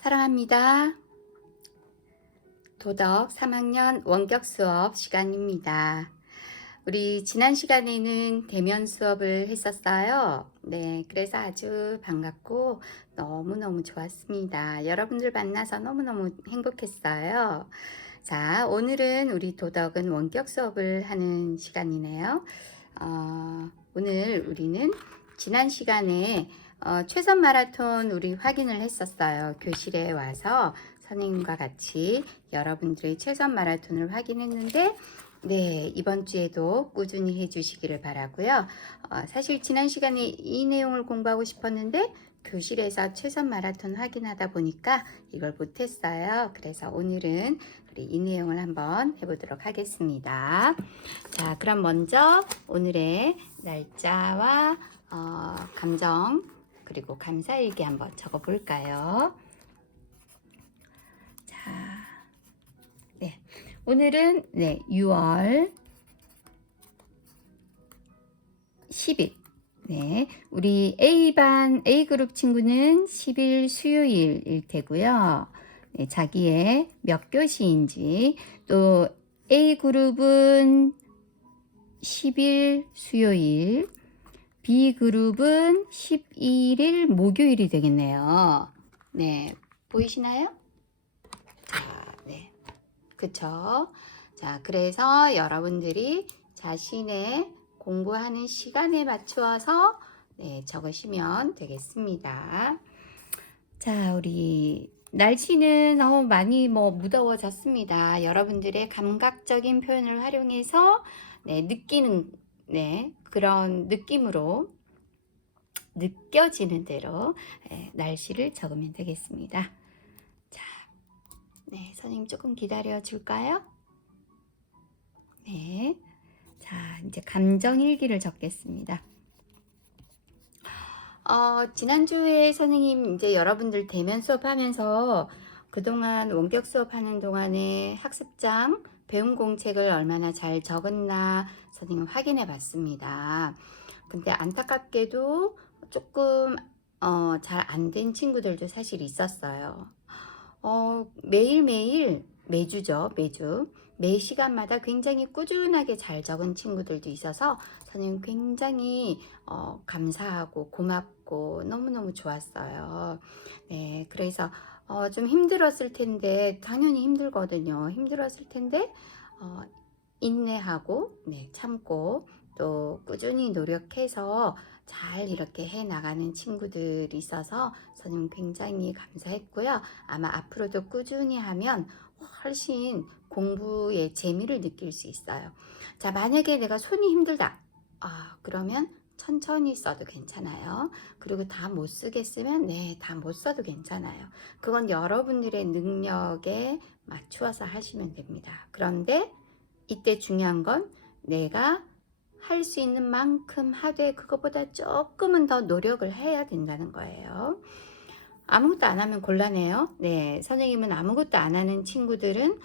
사랑합니다. 도덕 3학년 원격 수업 시간입니다. 우리 지난 시간에는 대면 수업을 했었어요. 네, 그래서 아주 반갑고 너무너무 좋았습니다. 여러분들 만나서 너무너무 행복했어요. 자, 오늘은 우리 도덕은 원격 수업을 하는 시간이네요. 오늘 우리는 지난 시간에 최선 마라톤 우리 확인을 했었어요. 교실에 와서 선생님과 같이 여러분들의 최선 마라톤을 확인했는데, 네, 이번 주에도 꾸준히 해주시기를 바라고요. 사실 지난 시간에 이 내용을 공부하고 싶었는데 교실에서 최선 마라톤 확인하다 보니까 이걸 못했어요. 그래서 오늘은 우리 이 내용을 한번 해보도록 하겠습니다. 자, 그럼 먼저 오늘의 날짜와 감정 그리고 감사일기 한번 적어볼까요? 자, 네, 오늘은 6월 10일. 네, 우리 A반 A그룹 친구는 10일 수요일일 테고요. 네, 자기의 몇 교시인지, 또 A그룹은 10일 수요일, B그룹은 11일 목요일이 되겠네요. 네, 보이시나요? 자, 네, 그쵸? 자, 그래서 여러분들이 자신의 공부하는 시간에 맞추어서 적으시면 되겠습니다. 자, 우리 날씨는 많이 무더워졌습니다. 여러분들의 감각적인 표현을 활용해서 느끼는 그런 느낌으로 느껴지는 대로 날씨를 적으면 되겠습니다. 자, 선생님 조금 기다려 줄까요? 네. 자, 이제 감정일기를 적겠습니다. 지난주에 선생님 이제 여러분들 대면 수업하면서 그동안 원격 수업하는 동안에 학습장 배움 공책을 얼마나 잘 적었나 선생님 확인해 봤습니다. 근데 안타깝게도 조금 잘 안 된 친구들도 사실 있었어요. 매일매일 매주죠, 매주 매 시간마다 굉장히 꾸준하게 잘 적은 친구들도 있어서 저는 굉장히 감사하고 고맙고 너무너무 좋았어요. 네, 그래서 좀 힘들었을 텐데, 당연히 힘들거든요. 힘들었을 텐데 인내하고 참고 또 꾸준히 노력해서 잘 이렇게 해 나가는 친구들이 있어서 저는 굉장히 감사했고요. 아마 앞으로도 꾸준히 하면 훨씬 공부의 재미를 느낄 수 있어요. 자, 만약에 내가 손이 힘들다. 그러면 천천히 써도 괜찮아요. 그리고 다 못 쓰겠으면 다 못 써도 괜찮아요. 그건 여러분들의 능력에 맞추어서 하시면 됩니다. 그런데 이때 중요한 건 내가 할 수 있는 만큼 하되 그것보다 조금은 더 노력을 해야 된다는 거예요. 아무것도 안 하면 곤란해요. 네, 선생님은 아무것도 안 하는 친구들은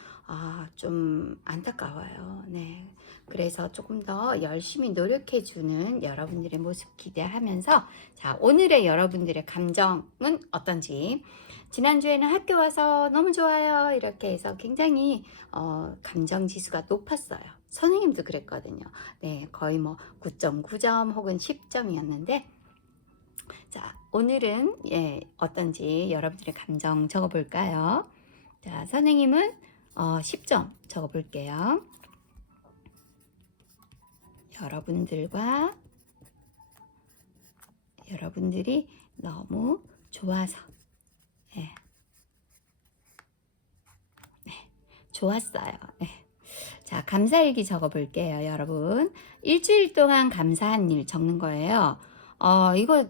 좀 안타까워요. 네, 그래서 조금 더 열심히 노력해 주는 여러분들의 모습 기대하면서, 자, 오늘의 여러분들의 감정은 어떤지. 지난주에는 학교 와서 너무 좋아요 이렇게 해서 굉장히 감정 지수가 높았어요. 선생님도 그랬거든요. 네, 거의 9.9점 혹은 10점이었는데, 자, 오늘은 어떤지 여러분들의 감정 적어볼까요? 자, 선생님은 10점 적어볼게요. 여러분들이 너무 좋아서 좋았어요. 자, 감사일기 적어볼게요, 여러분. 일주일 동안 감사한 일 적는 거예요. 이거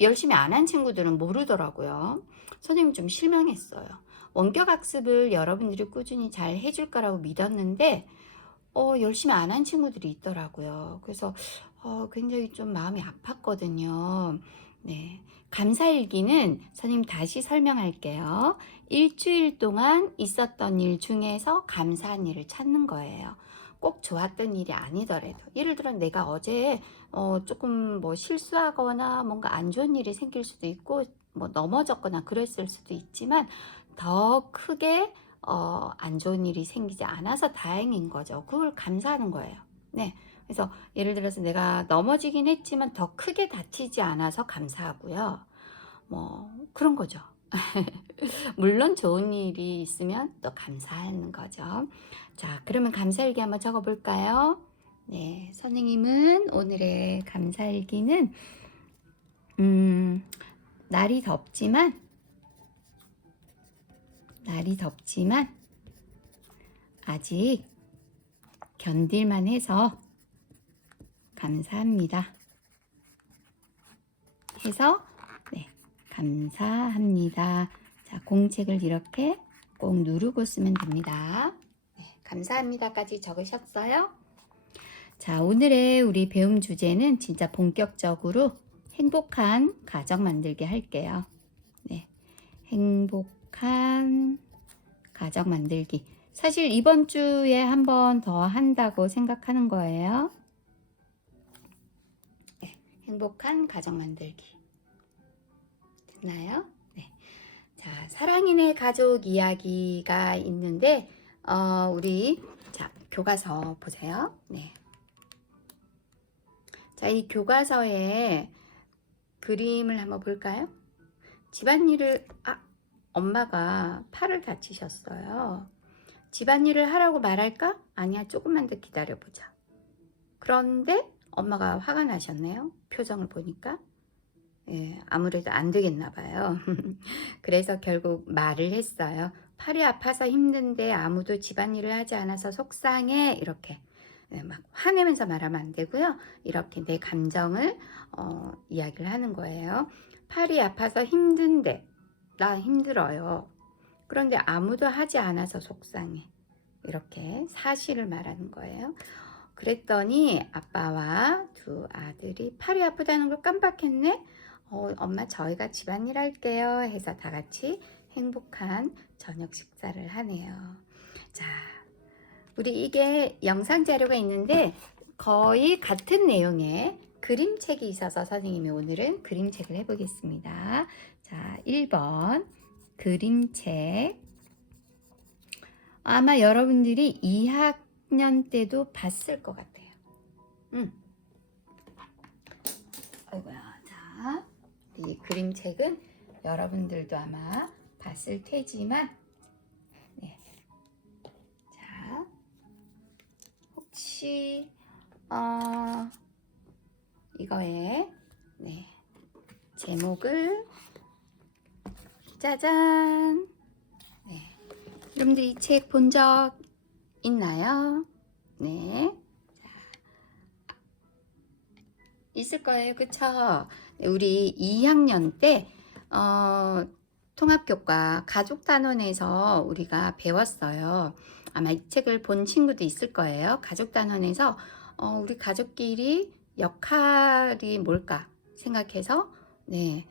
열심히 안 한 친구들은 모르더라고요. 선생님 좀 실망했어요. 원격 학습을 여러분들이 꾸준히 잘 해줄 거라고 믿었는데 열심히 안 한 친구들이 있더라고요. 그래서 굉장히 좀 마음이 아팠거든요. 네, 감사일기는 선생님 다시 설명할게요. 일주일 동안 있었던 일 중에서 감사한 일을 찾는 거예요. 꼭 좋았던 일이 아니더라도, 예를 들어 내가 어제 조금 실수하거나 뭔가 안 좋은 일이 생길 수도 있고, 뭐 넘어졌거나 그랬을 수도 있지만 더 크게 안 좋은 일이 생기지 않아서 다행인 거죠. 그걸 감사하는 거예요. 네. 그래서 예를 들어서 내가 넘어지긴 했지만 더 크게 다치지 않아서 감사하고요. 뭐 그런 거죠. 물론 좋은 일이 있으면 또 감사하는 거죠. 자, 그러면 감사일기 한번 적어볼까요? 네, 선생님은 오늘의 감사일기는 날이 덥지만 아직 견딜만 해서 감사합니다. 해서 네, 감사합니다. 자, 공책을 이렇게 꼭 누르고 쓰면 됩니다. 네, 감사합니다까지 적으셨어요? 자, 오늘의 우리 배움 주제는 진짜 본격적으로 행복한 가정 만들기 할게요. 네, 행복한 가정 만들기. 사실 이번 주에 한 번 더 한다고 생각하는 거예요. 네, 행복한 가정 만들기. 됐나요? 네. 자, 사랑인의 가족 이야기가 있는데 우리 자, 교과서 보세요. 네. 자, 이 교과서에 그림을 한번 볼까요? 집안일을 엄마가 팔을 다치셨어요. 집안일을 하라고 말할까? 아니야, 조금만 더 기다려보자. 그런데 엄마가 화가 나셨네요. 표정을 보니까. 예, 아무래도 안 되겠나 봐요. 그래서 결국 말을 했어요. 팔이 아파서 힘든데 아무도 집안일을 하지 않아서 속상해. 이렇게 막 화내면서 말하면 안 되고요. 이렇게 내 감정을 이야기를 하는 거예요. 팔이 아파서 힘든데 나 힘들어요. 그런데 아무도 하지 않아서 속상해. 이렇게 사실을 말하는 거예요. 그랬더니 아빠와 두 아들이 팔이 아프다는 걸 깜빡했네. 엄마 저희가 집안일 할게요 해서 다 같이 행복한 저녁 식사를 하네요. 자, 우리 이게 영상 자료가 있는데 거의 같은 내용의 그림책이 있어서 선생님이 오늘은 그림책을 해보겠습니다. 자, 1번 그림책. 아마 여러분들이 2학년 때도 봤을 것 같아요. 아이고야. 자, 이 그림책은 여러분들도 아마 봤을 테지만, 네. 자, 혹시 이거에 네, 제목을 짜잔. 네. 여러분들 이 책 본 적 있나요? 네. 자, 있을 거예요. 그쵸? 우리 2학년 때 통합교과 가족단원에서 우리가 배웠어요. 아마 이 책을 본 친구도 있을 거예요. 가족단원에서 우리 가족끼리 역할이 뭘까 생각해서 네,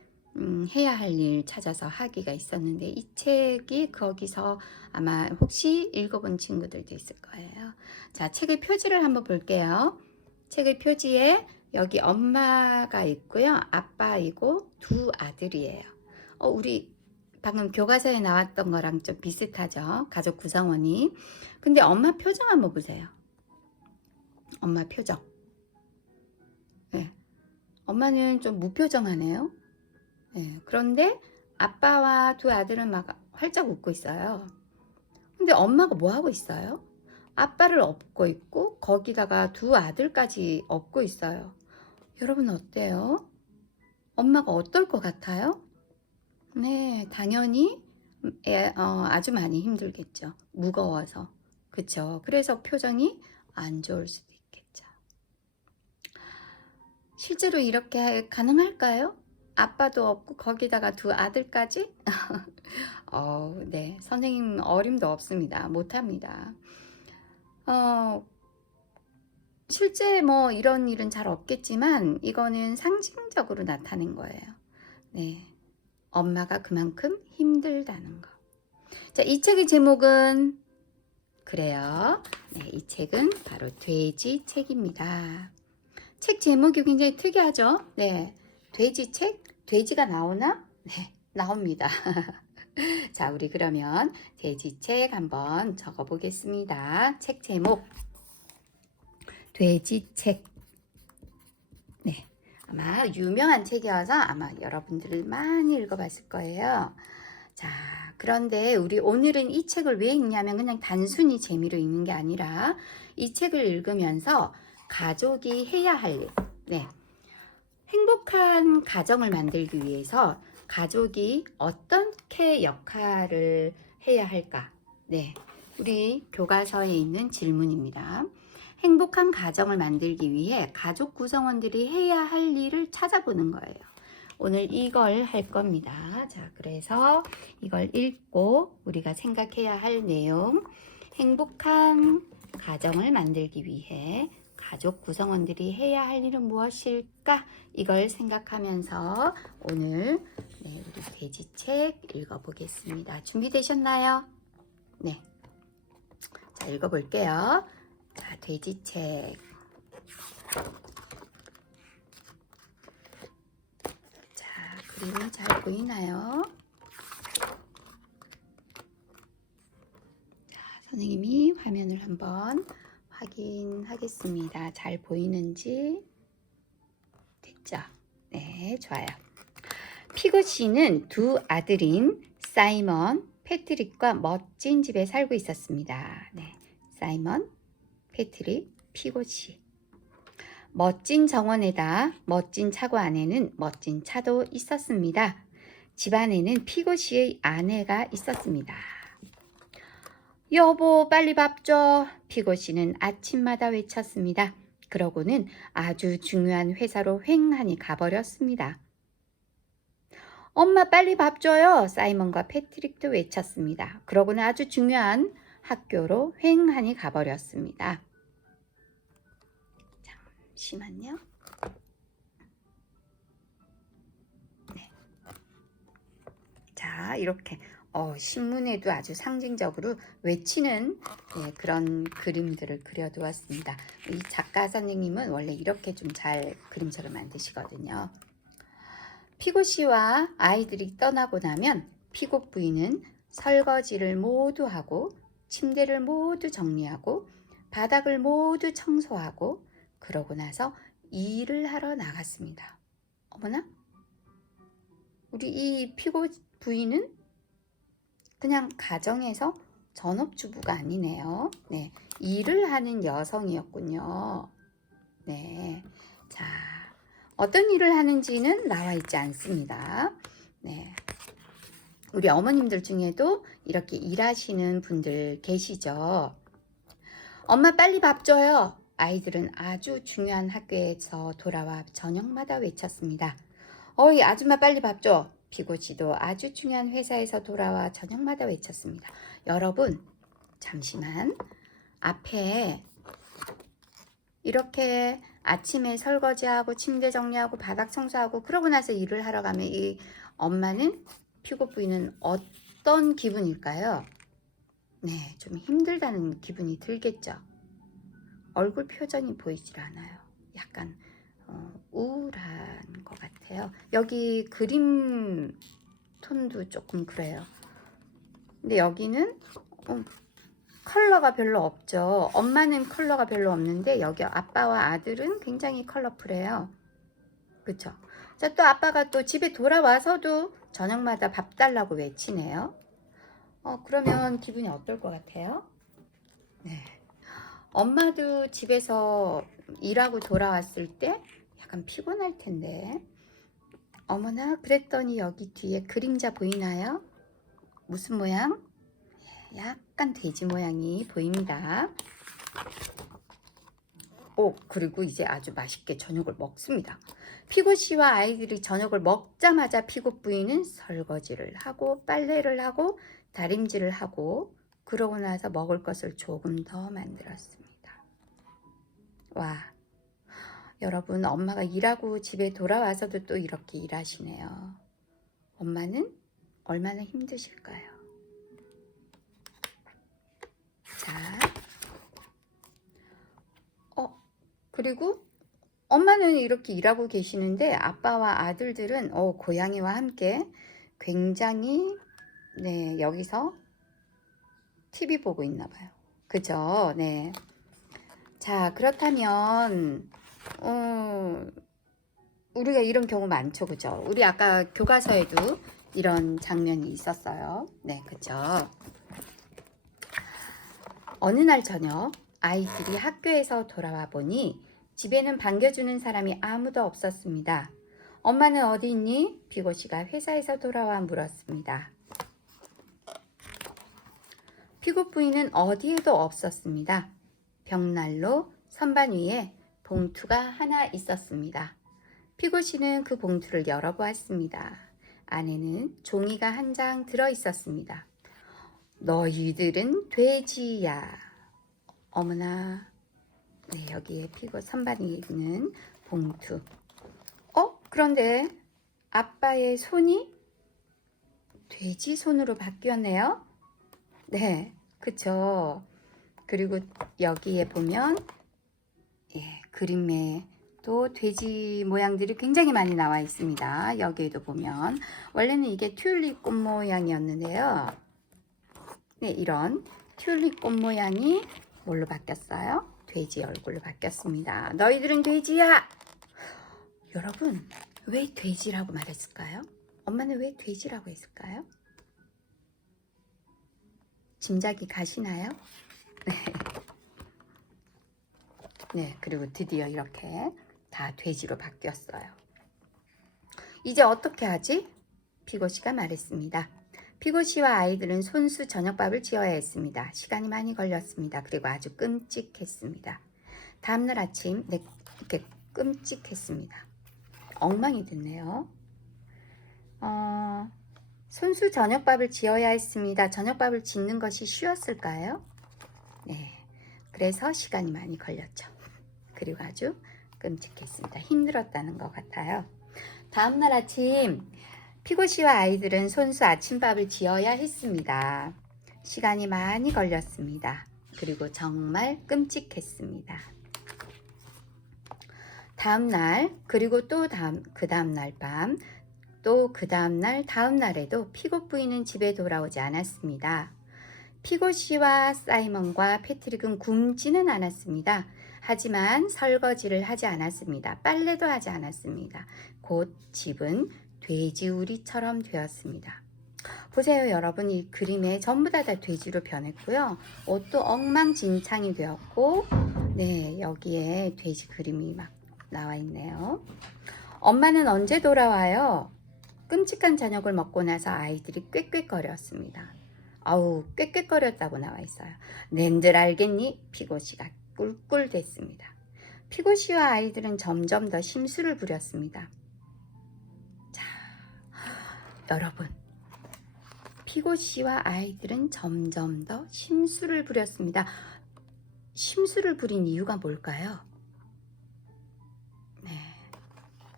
해야 할 일 찾아서 하기가 있었는데 이 책이 거기서 아마 혹시 읽어본 친구들도 있을 거예요. 자, 책의 표지를 한번 볼게요. 책의 표지에 여기 엄마가 있고요. 아빠이고 두 아들이에요. 우리 방금 교과서에 나왔던 거랑 좀 비슷하죠. 가족 구성원이. 근데 엄마 표정 한번 보세요. 엄마 표정. 네. 엄마는 좀 무표정하네요. 네. 그런데 아빠와 두 아들은 막 활짝 웃고 있어요. 근데 엄마가 뭐 하고 있어요? 아빠를 업고 있고 거기다가 두 아들까지 업고 있어요. 여러분 어때요? 엄마가 어떨 것 같아요? 네, 당연히 아주 많이 힘들겠죠. 무거워서. 그쵸? 그래서 표정이 안 좋을 수도 있겠죠. 실제로 이렇게 가능할까요? 아빠도 없고 거기다가 두 아들까지? 네, 선생님 어림도 없습니다. 못합니다. 실제 뭐 이런 일은 잘 없겠지만 이거는 상징적으로 나타낸 거예요. 네, 엄마가 그만큼 힘들다는 거. 자, 이 책의 제목은 그래요. 네, 이 책은 바로 돼지 책입니다. 책 제목이 굉장히 특이하죠. 네, 돼지 책? 돼지가 나오나? 네, 나옵니다. 자, 우리 그러면 돼지책 한번 적어 보겠습니다. 책 제목 돼지책. 네, 아마 유명한 책이어서 아마 여러분들 많이 읽어봤을 거예요. 자, 그런데 우리 오늘은 이 책을 왜 읽냐면 그냥 단순히 재미로 읽는 게 아니라 이 책을 읽으면서 가족이 해야 할 일, 네, 행복한 가정을 만들기 위해서 가족이 어떻게 역할을 해야 할까? 네, 우리 교과서에 있는 질문입니다. 행복한 가정을 만들기 위해 가족 구성원들이 해야 할 일을 찾아보는 거예요. 오늘 이걸 할 겁니다. 자, 그래서 이걸 읽고 우리가 생각해야 할 내용, 행복한 가정을 만들기 위해 가족 구성원들이 해야 할 일은 무엇일까? 이걸 생각하면서 오늘 우리 돼지책 읽어보겠습니다. 준비되셨나요? 네. 자, 읽어볼게요. 자, 돼지책. 자, 그림이 잘 보이나요? 자, 선생님이 화면을 한번 확인하겠습니다. 잘 보이는지. 됐죠? 네, 좋아요. 피고씨는 두 아들인 사이먼, 패트릭과 멋진 집에 살고 있었습니다. 네, 사이먼, 패트릭, 피고씨. 멋진 정원에다 멋진 차고 안에는 멋진 차도 있었습니다. 집 안에는 피고씨의 아내가 있었습니다. 여보, 빨리 밥 줘. 피고씨는 아침마다 외쳤습니다. 그러고는 아주 중요한 회사로 횡하니 가버렸습니다. 엄마, 빨리 밥 줘요. 사이먼과 패트릭도 외쳤습니다. 그러고는 아주 중요한 학교로 횡하니 가버렸습니다. 잠시만요. 네. 자, 이렇게 신문에도 아주 상징적으로 외치는 그런 그림들을 그려두었습니다. 이 작가 선생님은 원래 이렇게 좀 잘 그림처럼 만드시거든요. 피고씨와 아이들이 떠나고 나면 피고 부인은 설거지를 모두 하고 침대를 모두 정리하고 바닥을 모두 청소하고 그러고 나서 일을 하러 나갔습니다. 어머나? 우리 이 피고 부인은 그냥 가정에서 전업주부가 아니네요. 네, 일을 하는 여성이었군요. 네, 자, 어떤 일을 하는지는 나와 있지 않습니다. 네, 우리 어머님들 중에도 이렇게 일하시는 분들 계시죠. 엄마, 빨리 밥 줘요. 아이들은 아주 중요한 학교에서 돌아와 저녁마다 외쳤습니다. 어이, 아줌마, 빨리 밥 줘. 피고씨도 아주 중요한 회사에서 돌아와 저녁마다 외쳤습니다. 여러분, 잠시만. 앞에 이렇게 아침에 설거지하고 침대 정리하고 바닥 청소하고 그러고 나서 일을 하러 가면 이 엄마는, 피고 부인은 어떤 기분일까요? 네, 좀 힘들다는 기분이 들겠죠. 얼굴 표정이 보이질 않아요. 약간 우울한 것 같아요. 여기 그림 톤도 조금 그래요. 근데 여기는 컬러가 별로 없죠. 엄마는 컬러가 별로 없는데 여기 아빠와 아들은 굉장히 컬러풀해요. 그쵸? 자, 또 아빠가 또 집에 돌아와서도 저녁마다 밥 달라고 외치네요. 그러면 기분이 어떨 것 같아요? 네. 엄마도 집에서 일하고 돌아왔을 때 약간 피곤할 텐데. 어머나, 그랬더니 여기 뒤에 그림자 보이나요? 무슨 모양? 약간 돼지 모양이 보입니다. 그리고 이제 아주 맛있게 저녁을 먹습니다. 피고 씨와 아이들이 저녁을 먹자마자 피고 부인은 설거지를 하고 빨래를 하고 다림질을 하고 그러고 나서 먹을 것을 조금 더 만들었습니다. 와, 여러분, 엄마가 일하고 집에 돌아와서도 또 이렇게 일하시네요. 엄마는 얼마나 힘드실까요? 자, 그리고 엄마는 이렇게 일하고 계시는데 아빠와 아들들은 고양이와 함께 굉장히 네, 여기서 TV 보고 있나 봐요. 그죠? 네. 자, 그렇다면 우리가 이런 경우 많죠. 그죠? 우리 아까 교과서에도 이런 장면이 있었어요. 네, 그죠? 어느 날 저녁 아이들이 학교에서 돌아와 보니 집에는 반겨주는 사람이 아무도 없었습니다. 엄마는 어디 있니? 비고 씨가 회사에서 돌아와 물었습니다. 피고 부인은 어디에도 없었습니다. 벽난로 선반 위에 봉투가 하나 있었습니다. 피고 씨는 그 봉투를 열어보았습니다. 안에는 종이가 한 장 들어 있었습니다. 너희들은 돼지야. 어머나. 네, 여기에 피고 선반에 있는 봉투. 그런데 아빠의 손이 돼지 손으로 바뀌었네요. 네, 그쵸. 그리고 여기에 보면 그림에 또 돼지 모양들이 굉장히 많이 나와 있습니다. 여기에도 보면 원래는 이게 튤립 꽃 모양이었는데요. 네, 이런 튤립 꽃 모양이 뭘로 바뀌었어요? 돼지 얼굴로 바뀌었습니다. 너희들은 돼지야! 여러분, 왜 돼지라고 말했을까요? 엄마는 왜 돼지라고 했을까요? 짐작이 가시나요? 네, 그리고 드디어 이렇게 다 돼지로 바뀌었어요. 이제 어떻게 하지? 피고 씨가 말했습니다. 피고 씨와 아이들은 손수 저녁밥을 지어야 했습니다. 시간이 많이 걸렸습니다. 그리고 아주 끔찍했습니다. 다음날 아침 이렇게 끔찍했습니다. 엉망이 됐네요. 손수 저녁밥을 지어야 했습니다. 저녁밥을 짓는 것이 쉬웠을까요? 네, 그래서 시간이 많이 걸렸죠. 그리고 아주 끔찍했습니다. 힘들었다는 것 같아요. 다음날 아침 피고 씨와 아이들은 손수 아침밥을 지어야 했습니다. 시간이 많이 걸렸습니다. 그리고 정말 끔찍했습니다. 다음날 그리고 또 그 다음날 밤 또 그 다음날 다음날에도 피고 부인은 집에 돌아오지 않았습니다. 피고 씨와 사이먼과 패트릭은 굶지는 않았습니다. 하지만 설거지를 하지 않았습니다. 빨래도 하지 않았습니다. 곧 집은 돼지우리처럼 되었습니다. 보세요, 여러분. 이 그림에 전부 다 돼지로 변했고요. 옷도 엉망진창이 되었고, 네, 여기에 돼지 그림이 막 나와 있네요. 엄마는 언제 돌아와요? 끔찍한 저녁을 먹고 나서 아이들이 꾀꾀거렸습니다. 아우, 꾀꾀거렸다고 나와 있어요. 낸들 알겠니? 피고 씨가 꿀꿀댔습니다. 피고 씨와 아이들은 점점 더 심술을 부렸습니다. 자, 여러분, 피고 씨와 아이들은 점점 더 심술을 부렸습니다. 심술을 부린 이유가 뭘까요? 네,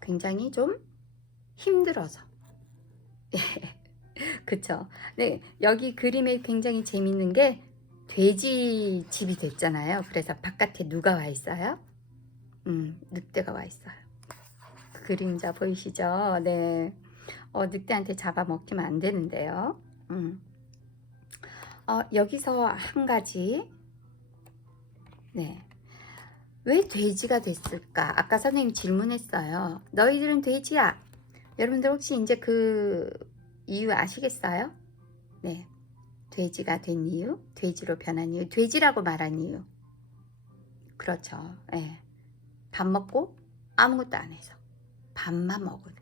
굉장히 좀 힘들어서. 그쵸? 네, 여기 그림에 굉장히 재밌는 게 돼지 집이 됐잖아요. 그래서 바깥에 누가 와 있어요? 늑대가 와 있어요. 그 그림자 보이시죠? 네. 늑대한테 잡아먹히면 안 되는데요. 여기서 한 가지. 네. 왜 돼지가 됐을까? 아까 선생님 질문했어요. 너희들은 돼지야. 여러분들 혹시 이제 그 이유 아시겠어요? 네. 돼지가 된 이유, 돼지로 변한 이유, 돼지라고 말한 이유. 그렇죠. 네. 밥 먹고 아무것도 안 해서 밥만 먹은.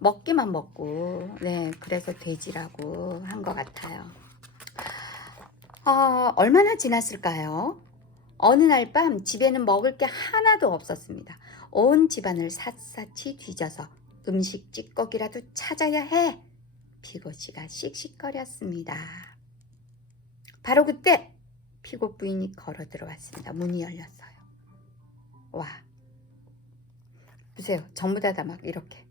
먹기만 먹고, 네, 그래서 돼지라고 한 것 같아요. 얼마나 지났을까요? 어느 날 밤 집에는 먹을 게 하나도 없었습니다. 온 집안을 샅샅이 뒤져서 음식 찌꺼기라도 찾아야 해. 피고 씨가 씩씩거렸습니다. 바로 그때 피고 부인이 걸어 들어왔습니다. 문이 열렸어요. 와, 보세요. 전부 다 막 이렇게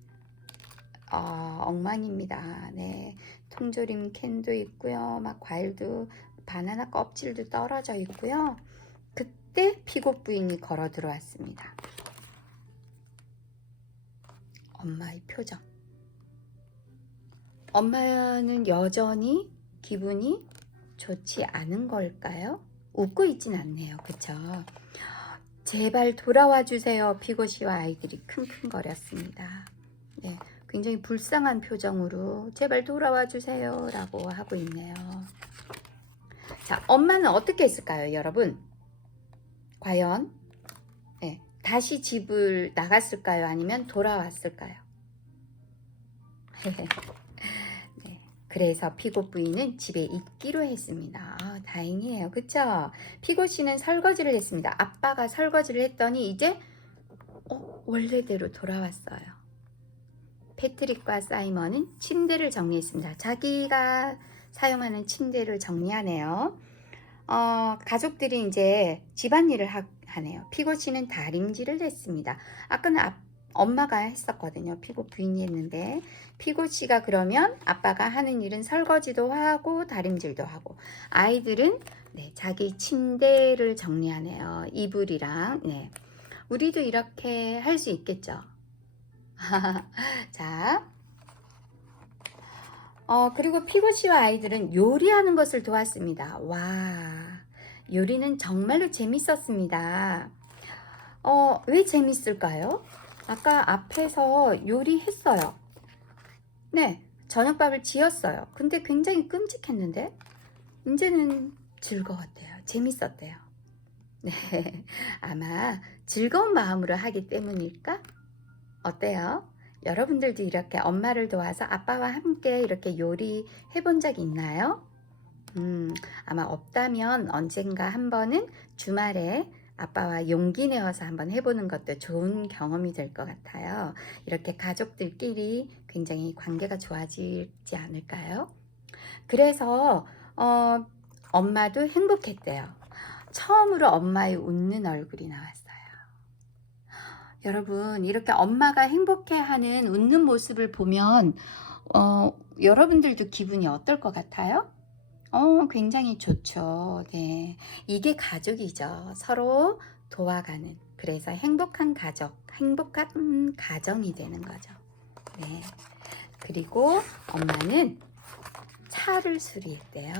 엉망입니다. 네, 통조림 캔도 있고요. 막 과일도 바나나 껍질도 떨어져 있고요. 그때 피고 부인이 걸어 들어왔습니다. 엄마의 표정. 엄마는 여전히 기분이 좋지 않은 걸까요? 웃고 있진 않네요. 그쵸? 제발 돌아와 주세요. 피고씨와 아이들이 킁킁거렸습니다. 네, 굉장히 불쌍한 표정으로 제발 돌아와 주세요 라고 하고 있네요. 자, 엄마는 어떻게 했을까요, 여러분? 과연 네, 다시 집을 나갔을까요? 아니면 돌아왔을까요? 네, 그래서 피고 부인은 집에 있기로 했습니다. 아, 다행이에요. 그쵸? 피고 씨는 설거지를 했습니다. 아빠가 설거지를 했더니 이제 원래대로 돌아왔어요. 패트릭과 사이먼은 침대를 정리했습니다. 자기가 사용하는 침대를 정리하네요. 가족들이 이제 집안일을 하네요. 피고 씨는 다림질을 했습니다. 아까는 엄마가 했었거든요. 피고 부인이 했는데 피고 씨가 그러면 아빠가 하는 일은 설거지도 하고 다림질도 하고, 아이들은 네, 자기 침대를 정리하네요. 이불이랑. 네, 우리도 이렇게 할 수 있겠죠. 자, 그리고 피고 씨와 아이들은 요리하는 것을 도왔습니다. 와, 요리는 정말로 재밌었습니다. 왜 재밌을까요? 아까 앞에서 요리했어요. 네, 저녁밥을 지었어요. 근데 굉장히 끔찍했는데 이제는 즐거웠대요. 재밌었대요. 네, 아마 즐거운 마음으로 하기 때문일까? 어때요? 여러분들도 이렇게 엄마를 도와서 아빠와 함께 이렇게 요리해 본 적 있나요? 아마 없다면 언젠가 한 번은 주말에 아빠와 용기 내어서 한번 해보는 것도 좋은 경험이 될 것 같아요. 이렇게 가족들끼리 굉장히 관계가 좋아지지 않을까요? 그래서 엄마도 행복했대요. 처음으로 엄마의 웃는 얼굴이 나왔어요. 여러분, 이렇게 엄마가 행복해하는 웃는 모습을 보면 여러분들도 기분이 어떨 것 같아요? 굉장히 좋죠. 네, 이게 가족이죠. 서로 도와가는. 그래서 행복한 가족, 행복한 가정이 되는 거죠. 네, 그리고 엄마는 차를 수리했대요.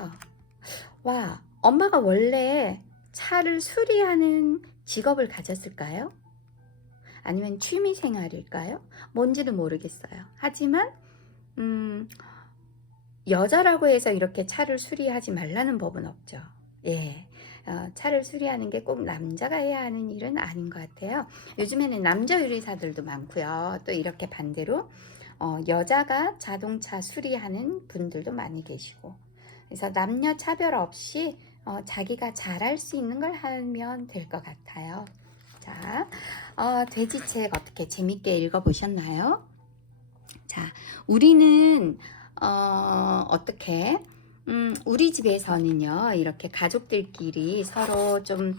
와, 엄마가 원래 차를 수리하는 직업을 가졌을까요? 아니면 취미 생활일까요? 뭔지는 모르겠어요. 하지만 여자라고 해서 이렇게 차를 수리하지 말라는 법은 없죠. 예, 차를 수리하는 게 꼭 남자가 해야 하는 일은 아닌 것 같아요. 요즘에는 남자 요리사들도 많고요. 또 이렇게 반대로 여자가 자동차 수리하는 분들도 많이 계시고, 그래서 남녀 차별 없이 자기가 잘할 수 있는 걸 하면 될 것 같아요. 자, 돼지책 어떻게 재밌게 읽어보셨나요? 자, 우리는 어떻게 우리 집에서는요, 이렇게 가족들끼리 서로 좀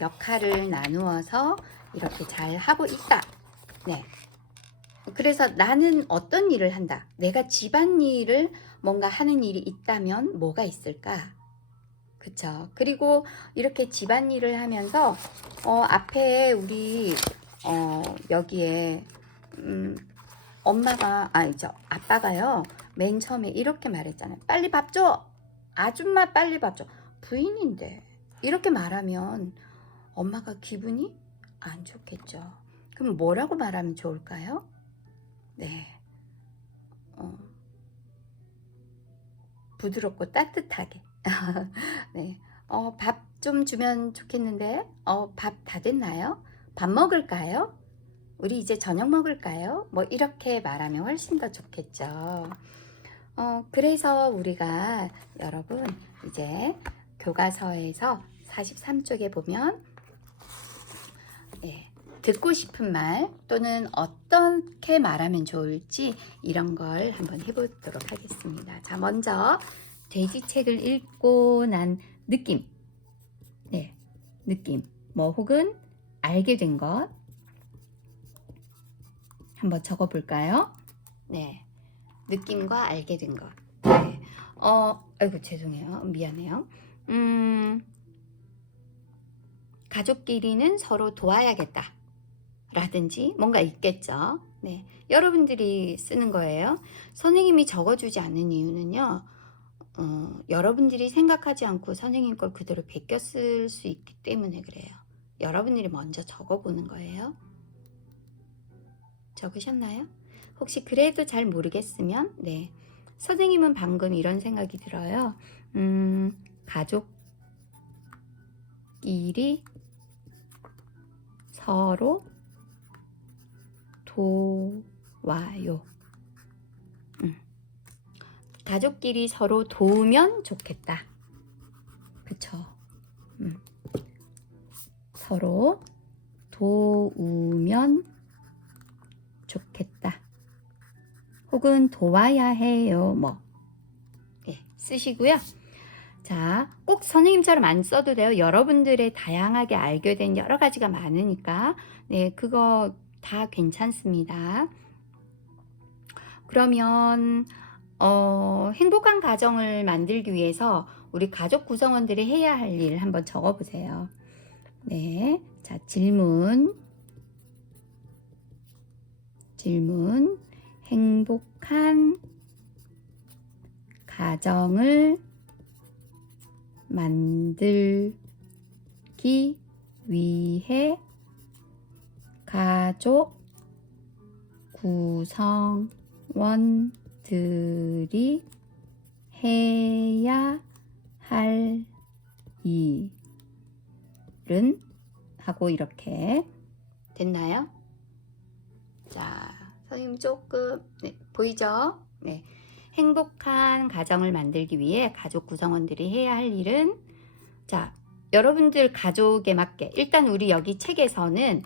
역할을 나누어서 이렇게 잘 하고 있다. 네. 그래서 나는 어떤 일을 한다. 내가 집안일을 뭔가 하는 일이 있다면 뭐가 있을까? 그쵸. 그리고 이렇게 집안일을 하면서 앞에 우리 여기에 엄마가 아니죠, 아빠가요 맨 처음에 이렇게 말했잖아요. 빨리 밥 줘. 아줌마 빨리 밥 줘. 부인인데 이렇게 말하면 엄마가 기분이 안 좋겠죠. 그럼 뭐라고 말하면 좋을까요? 네, 부드럽고 따뜻하게. 네, 밥 좀 주면 좋겠는데, 밥 다 됐나요? 밥 먹을까요? 우리 이제 저녁 먹을까요? 뭐 이렇게 말하면 훨씬 더 좋겠죠. 그래서 우리가 여러분 이제 교과서에서 43쪽에 보면 듣고 싶은 말 또는 어떻게 말하면 좋을지 이런 걸 한번 해보도록 하겠습니다. 자, 먼저 돼지책을 읽고 난 느낌, 네, 느낌, 뭐 혹은 알게 된 것 한번 적어볼까요? 네, 느낌과 알게 된 것. 네. 아이고 죄송해요, 미안해요. 가족끼리는 서로 도와야겠다 라든지 뭔가 있겠죠. 네, 여러분들이 쓰는 거예요. 선생님이 적어주지 않는 이유는요. 여러분들이 생각하지 않고 선생님 걸 그대로 베껴 쓸 수 있기 때문에 그래요. 여러분들이 먼저 적어보는 거예요. 적으셨나요? 혹시 그래도 잘 모르겠으면 네, 선생님은 방금 이런 생각이 들어요. 가족끼리 서로 도와요. 가족끼리 서로 도우면 좋겠다. 그쵸? 서로 도우면 좋겠다. 혹은 도와야 해요. 뭐 쓰시고요. 자, 꼭 선생님처럼 안 써도 돼요. 여러분들의 다양하게 알게 된 여러 가지가 많으니까 네, 그거 다 괜찮습니다. 그러면 행복한 가정을 만들기 위해서 우리 가족 구성원들이 해야 할 일 한번 적어보세요. 네, 자, 질문. 행복한 가정을 만들기 위해 가족 구성원들이 해야 할 일은 하고 이렇게 됐나요? 자, 선생님 조금 보이죠? 네. 행복한 가정을 만들기 위해 가족 구성원들이 해야 할 일은 자, 여러분들 가족에 맞게 일단 우리 여기 책에서는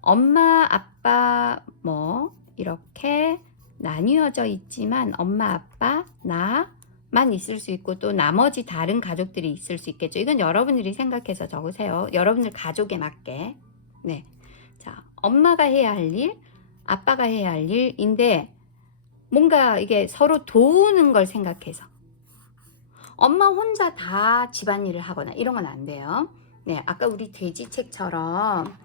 엄마, 아빠 뭐 이렇게 나뉘어져 있지만 엄마, 아빠, 나만 있을 수 있고 또 나머지 다른 가족들이 있을 수 있겠죠. 이건 여러분들이 생각해서 적으세요. 여러분들 가족에 맞게. 네. 자, 엄마가 해야 할 일, 아빠가 해야 할 일인데 뭔가 이게 서로 도우는 걸 생각해서 엄마 혼자 다 집안일을 하거나 이런 건 안 돼요. 네, 아까 우리 돼지책처럼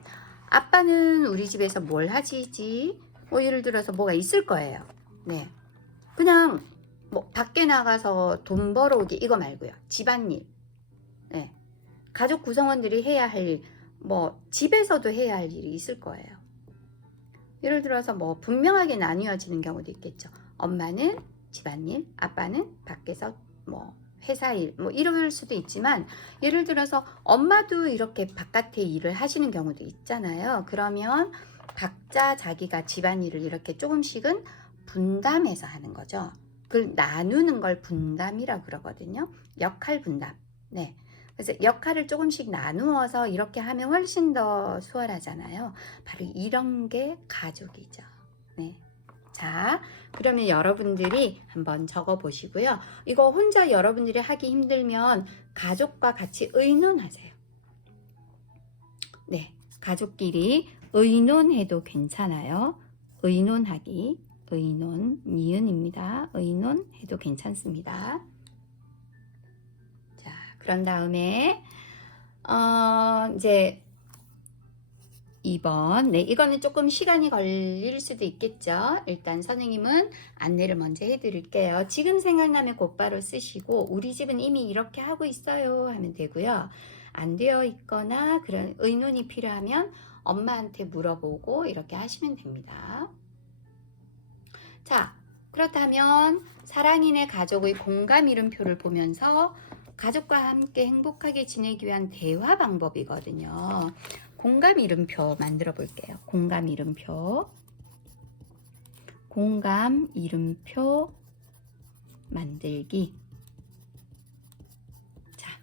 아빠는 우리 집에서 뭘 하지? 뭐 예를 들어서 뭐가 있을 거예요. 네, 그냥 뭐 밖에 나가서 돈 벌어오기 이거 말고요. 집안일. 네, 가족 구성원들이 해야 할 일, 뭐 집에서도 해야 할 일이 있을 거예요. 예를 들어서 뭐 분명하게 나뉘어지는 경우도 있겠죠. 엄마는 집안일, 아빠는 밖에서 뭐 회사 일, 뭐 이럴 수도 있지만 예를 들어서 엄마도 이렇게 바깥에 일을 하시는 경우도 있잖아요. 그러면 각자 자기가 집안일을 이렇게 조금씩은 분담해서 하는 거죠. 그걸 나누는 걸 분담이라고 그러거든요. 역할 분담. 네. 그래서 역할을 조금씩 나누어서 이렇게 하면 훨씬 더 수월하잖아요. 바로 이런 게 가족이죠. 네. 자, 그러면 여러분들이 한번 적어 보시고요. 이거 혼자 여러분들이 하기 힘들면 가족과 같이 의논하세요. 네. 가족끼리 의논해도 괜찮아요. 의논하기. 의논, 니은입니다. 의논해도 괜찮습니다. 그런 다음에 이제 2번 네, 이거는 조금 시간이 걸릴 수도 있겠죠. 일단 선생님은 안내를 먼저 해드릴게요. 지금 생각나면 곧바로 쓰시고 우리 집은 이미 이렇게 하고 있어요 하면 되고요. 안 되어 있거나 그런 의논이 필요하면 엄마한테 물어보고 이렇게 하시면 됩니다. 자, 그렇다면 사랑인의 가족의 공감 이름표를 보면서 가족과 함께 행복하게 지내기 위한 대화 방법이거든요. 공감 이름표 만들어 볼게요. 공감 이름표. 공감 이름표 만들기. 자,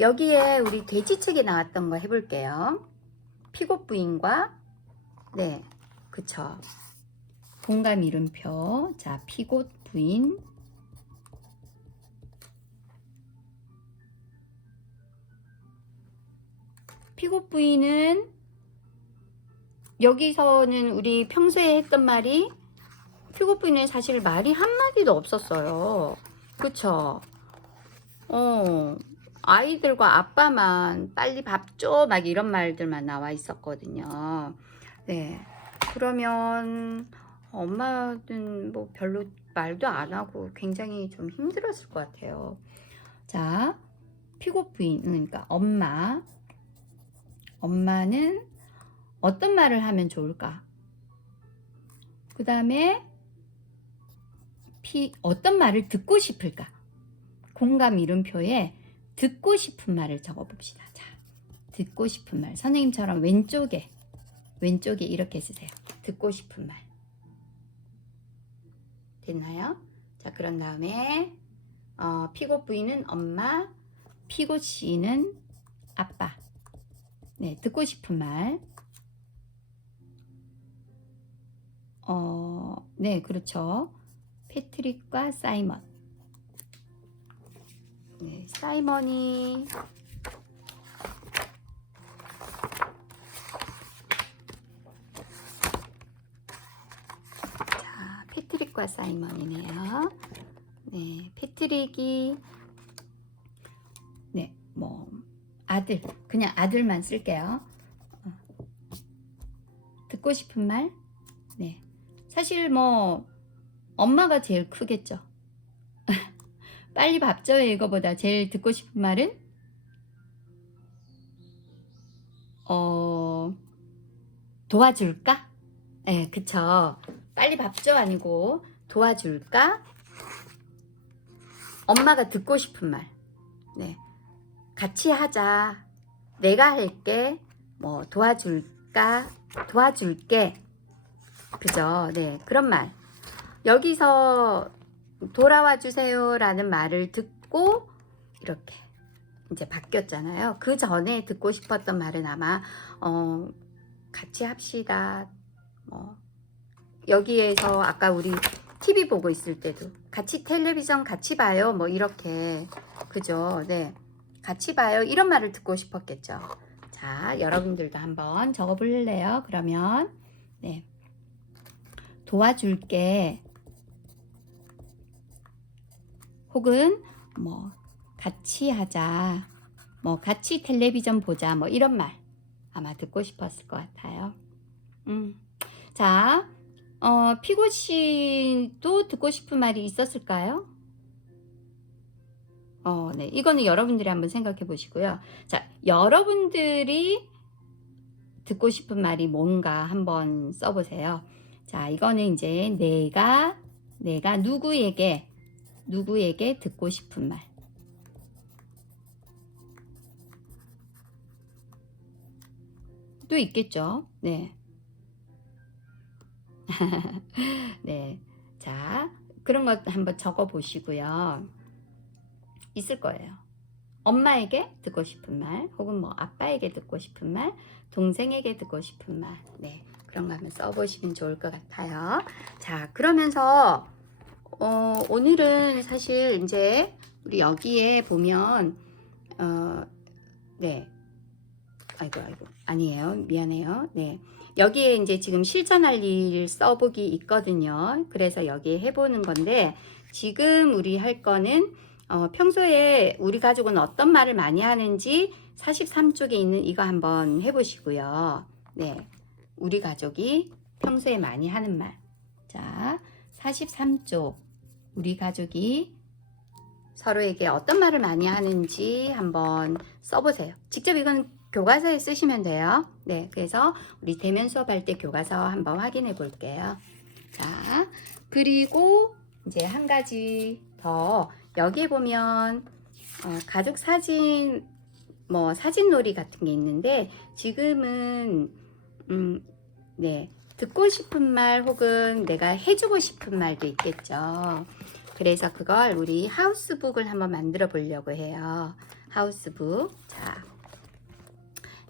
여기에 우리 돼지책에 나왔던 거 해볼게요. 피고 부인과 네, 그쵸. 공감 이름표. 자, 피고 부인. 피고 부인은 여기서는 우리 평소에 했던 말이 피고 부인은 사실 말이 한마디도 없었어요. 그쵸? 아이들과 아빠만 빨리 밥 줘 막 이런 말들만 나와 있었거든요. 네. 그러면 엄마는 뭐 별로 말도 안 하고 굉장히 좀 힘들었을 것 같아요. 자, 피고 부인, 그러니까 엄마는 어떤 말을 하면 좋을까? 그 다음에 어떤 말을 듣고 싶을까? 공감 이름표에 듣고 싶은 말을 적어봅시다. 자, 듣고 싶은 말. 선생님처럼 왼쪽에 이렇게 쓰세요. 듣고 싶은 말. 됐나요? 자, 그런 다음에 피고 부인은 엄마, 피고 씨는 아빠. 네, 듣고 싶은 말. 네, 그렇죠. 패트릭과 사이먼. 네, 사이먼이 자, 패트릭과 사이먼이네요. 네, 패트릭이 네, 뭐 아들, 그냥 아들만 쓸게요. 듣고 싶은 말? 네, 사실 뭐 엄마가 제일 크겠죠. 빨리 밥 줘요 이거보다 제일 듣고 싶은 말은 도와줄까? 네, 그쵸. 빨리 밥 줘 아니고 도와줄까? 엄마가 듣고 싶은 말. 네, 같이 하자. 내가 할게. 뭐 도와줄까? 도와줄게. 그죠? 네, 그런 말. 여기서 돌아와 주세요 라는 말을 듣고 이렇게 이제 바뀌었잖아요. 그 전에 듣고 싶었던 말은 아마 같이 합시다. 여기에서 아까 우리 TV 보고 있을 때도 같이 텔레비전 같이 봐요. 뭐 이렇게 그죠? 네, 같이 봐요. 이런 말을 듣고 싶었겠죠. 자, 여러분들도 한번 적어볼래요? 그러면 네, 도와줄게. 혹은 뭐 같이 하자, 뭐 같이 텔레비전 보자, 뭐 이런 말 아마 듣고 싶었을 것 같아요. 자, 피고 씨도 듣고 싶은 말이 있었을까요? 네, 이거는 여러분들이 한번 생각해 보시고요. 자, 여러분들이 듣고 싶은 말이 뭔가 한번 써보세요. 자, 이거는 이제 내가 누구에게 듣고 싶은 말. 또 있겠죠. 네. 네. 자, 그런 것 한번 적어 보시고요. 있을 거예요. 엄마에게 듣고 싶은 말, 혹은 뭐 아빠에게 듣고 싶은 말, 동생에게 듣고 싶은 말. 네. 그런 거 한번 써보시면 좋을 것 같아요. 자, 그러면서 오늘은 사실 이제 우리 여기에 보면 네, 아이고 아니에요, 미안해요. 네, 여기에 이제 지금 실천할 일 써보기 있거든요. 그래서 여기에 해보는 건데 지금 우리 할 거는 평소에 우리 가족은 어떤 말을 많이 하는지 43쪽에 있는 이거 한번 해보시고요. 네, 우리 가족이 평소에 많이 하는 말. 자, 43쪽 우리 가족이 서로에게 어떤 말을 많이 하는지 한번 써보세요. 직접 이건 교과서에 쓰시면 돼요. 네, 그래서 우리 대면 수업할 때 교과서 한번 확인해 볼게요. 자, 그리고 이제 한 가지 더 여기에 보면 가족 사진 뭐 사진놀이 같은 게 있는데 지금은 네, 듣고 싶은 말 혹은 내가 해주고 싶은 말도 있겠죠. 그래서 그걸 우리 하우스북을 한번 만들어 보려고 해요. 하우스북. 자,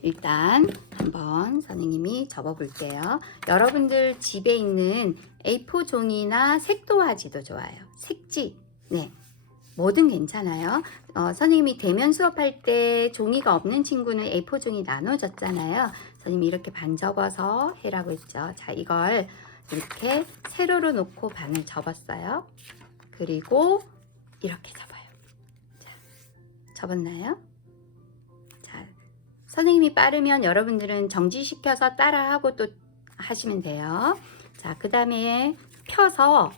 일단 한번 선생님이 접어 볼게요. 여러분들 집에 있는 A4 종이나 색도화지도 좋아요. 색지. 네. 뭐든 괜찮아요. 선생님이 대면 수업할 때 종이가 없는 친구는 A4 종이 나눠줬잖아요. 선생님이 이렇게 반 접어서 해라고 했죠. 자, 이걸 이렇게 세로로 놓고 반을 접었어요. 그리고 이렇게 접어요. 자, 접었나요? 자, 선생님이 빠르면 여러분들은 정지시켜서 따라하고 또 하시면 돼요. 자, 그 다음에 펴서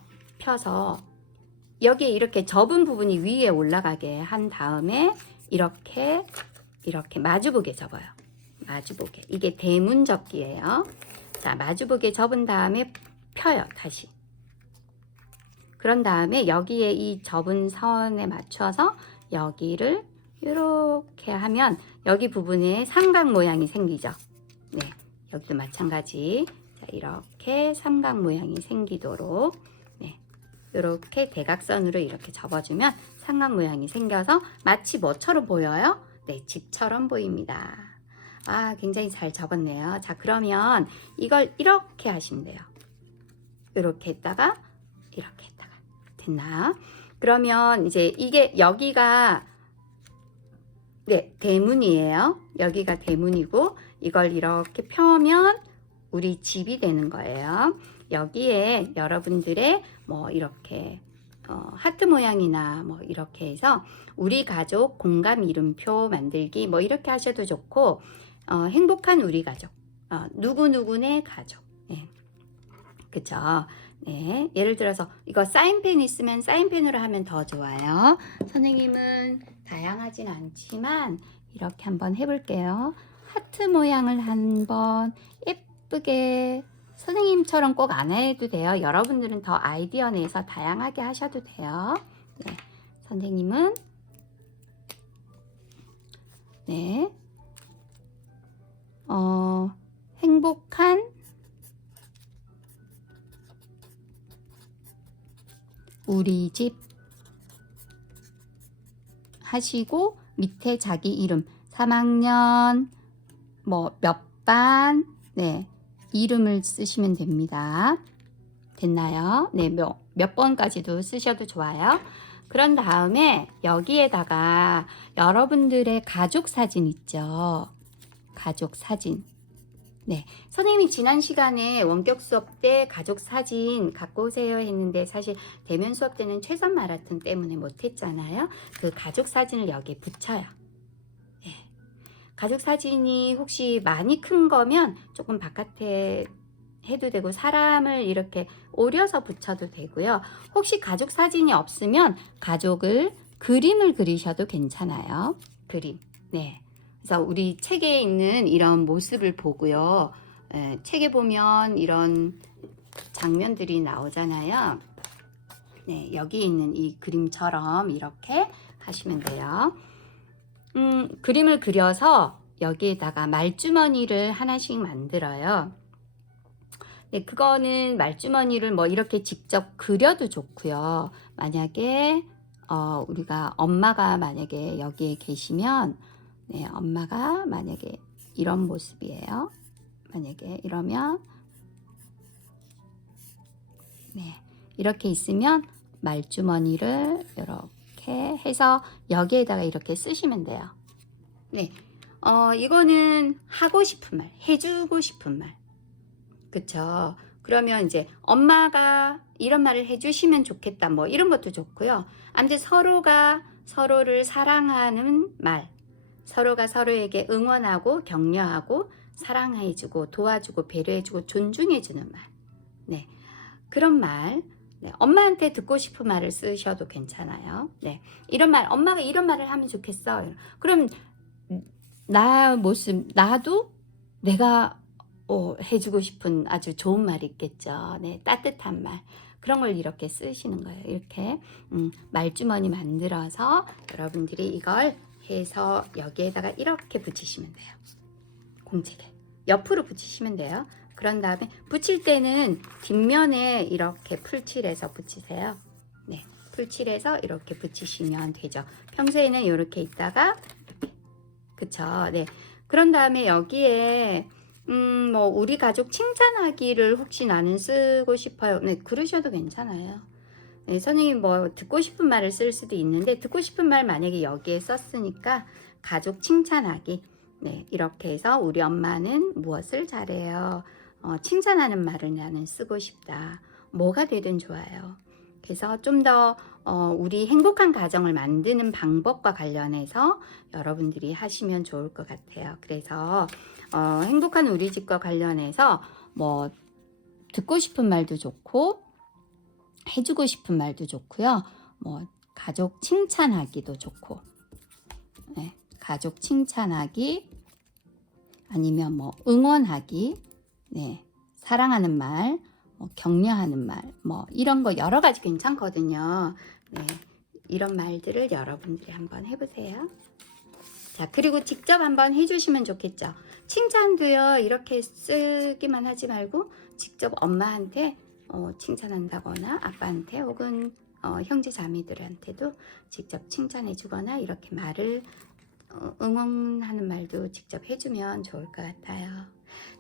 여기에 이렇게 접은 부분이 위에 올라가게 한 다음에 이렇게 마주보게 접어요. 마주보게. 이게 대문 접기예요. 자, 마주보게 접은 다음에 펴요. 다시. 그런 다음에 여기에 이 접은 선에 맞춰서 여기를 이렇게 하면 여기 부분에 삼각 모양이 생기죠. 네, 여기도 마찬가지. 자, 이렇게 삼각 모양이 생기도록 네, 이렇게 대각선으로 이렇게 접어주면 삼각 모양이 생겨서 마치 뭐처럼 보여요? 네, 집처럼 보입니다. 아, 굉장히 잘 접었네요. 자, 그러면 이걸 이렇게 하시면 돼요. 이렇게 했다가 이렇게 했다가 됐나요? 그러면 이제 이게 여기가 네, 대문이에요. 여기가 대문이고 이걸 이렇게 펴면 우리 집이 되는 거예요. 여기에 여러분들의 뭐 이렇게 하트 모양이나 뭐 이렇게 해서 우리 가족 공감 이름표 만들기 뭐 이렇게 하셔도 좋고 행복한 우리 가족 누구누구네 가족 네. 그쵸? 네, 예를 들어서 이거 사인펜 있으면 사인펜으로 하면 더 좋아요. 선생님은 다양하진 않지만 이렇게 한번 해볼게요. 하트 모양을 한번 예쁘게 선생님처럼 꼭 안 해도 돼요. 여러분들은 더 아이디어 내서 다양하게 하셔도 돼요. 네, 선생님은 네, 행복한 우리 집 하시고 밑에 자기 이름 3학년 뭐 몇 반 네, 이름을 쓰시면 됩니다. 됐나요? 네, 몇 번까지도 쓰셔도 좋아요. 그런 다음에 여기에다가 여러분들의 가족 사진 있죠. 가족 사진. 네, 선생님이 지난 시간에 원격 수업 때 가족 사진 갖고 오세요 했는데 사실 대면 수업 때는 최선 마라톤 때문에 못했잖아요. 그 가족 사진을 여기에 붙여요. 네. 가족 사진이 혹시 많이 큰 거면 조금 바깥에 해도 되고 사람을 이렇게 오려서 붙여도 되고요. 혹시 가족 사진이 없으면 가족을 그림을 그리셔도 괜찮아요. 그림. 네. 그래서 우리 책에 있는 이런 모습을 보고요. 책에 보면 이런 장면들이 나오잖아요. 네, 여기 있는 이 그림처럼 이렇게 하시면 돼요. 그림을 그려서 여기에다가 말주머니를 하나씩 만들어요. 네, 그거는 말주머니를 뭐 이렇게 직접 그려도 좋고요. 만약에 우리가 엄마가 만약에 여기에 계시면 네, 엄마가 만약에 이런 모습이에요. 만약에 이러면 네, 이렇게 있으면 말주머니를 이렇게 해서 여기에다가 이렇게 쓰시면 돼요. 네, 이거는 하고 싶은 말, 해주고 싶은 말. 그쵸? 그러면 이제 엄마가 이런 말을 해주시면 좋겠다. 뭐 이런 것도 좋고요. 아무튼 서로가 서로를 사랑하는 말. 서로가 서로에게 응원하고 격려하고 사랑해주고 도와주고 배려해주고 존중해주는 말. 네, 그런 말. 네, 엄마한테 듣고 싶은 말을 쓰셔도 괜찮아요. 네, 이런 말, 엄마가 이런 말을 하면 좋겠어. 그럼 나도 내가 해주고 싶은 아주 좋은 말이 있겠죠. 네, 따뜻한 말. 그런 걸 이렇게 쓰시는 거예요. 이렇게 말주머니 만들어서 여러분들이 이걸 해서 여기에다가 이렇게 붙이시면 돼요. 공책에 옆으로 붙이시면 돼요. 그런 다음에 붙일 때는 뒷면에 이렇게 풀칠해서 붙이세요. 네, 풀칠해서 이렇게 붙이시면 되죠. 평소에는 이렇게 있다가 이렇게. 그쵸? 네. 그런 다음에 여기에 뭐 우리 가족 칭찬하기를 혹시 나는 쓰고 싶어요. 네, 그러셔도 괜찮아요. 네, 선생님 뭐 듣고 싶은 말을 쓸 수도 있는데 듣고 싶은 말 만약에 여기에 썼으니까 가족 칭찬하기. 네, 이렇게 해서 우리 엄마는 무엇을 잘해요. 칭찬하는 말을 나는 쓰고 싶다. 뭐가 되든 좋아요. 그래서 좀 더 우리 행복한 가정을 만드는 방법과 관련해서 여러분들이 하시면 좋을 것 같아요. 그래서 행복한 우리 집과 관련해서 뭐 듣고 싶은 말도 좋고 해주고 싶은 말도 좋고요. 뭐 가족 칭찬하기도 좋고, 네, 가족 칭찬하기 아니면 뭐 응원하기, 네, 사랑하는 말, 뭐 격려하는 말, 뭐 이런 거 여러 가지 괜찮거든요. 네, 이런 말들을 여러분들이 한번 해보세요. 자, 그리고 직접 한번 해주시면 좋겠죠. 칭찬도요, 이렇게 쓰기만 하지 말고 직접 엄마한테 칭찬한다거나 아빠한테 혹은 형제 자매들한테도 직접 칭찬해 주거나 이렇게 말을 응원하는 말도 직접 해주면 좋을 것 같아요.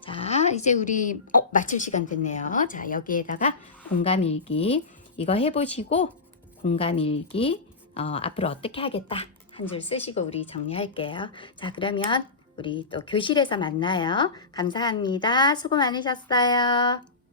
자, 이제 우리 마칠 시간 됐네요. 자, 여기에다가 공감일기 이거 해보시고 공감일기 앞으로 어떻게 하겠다 한 줄 쓰시고 우리 정리할게요. 자, 그러면 우리 또 교실에서 만나요. 감사합니다. 수고 많으셨어요.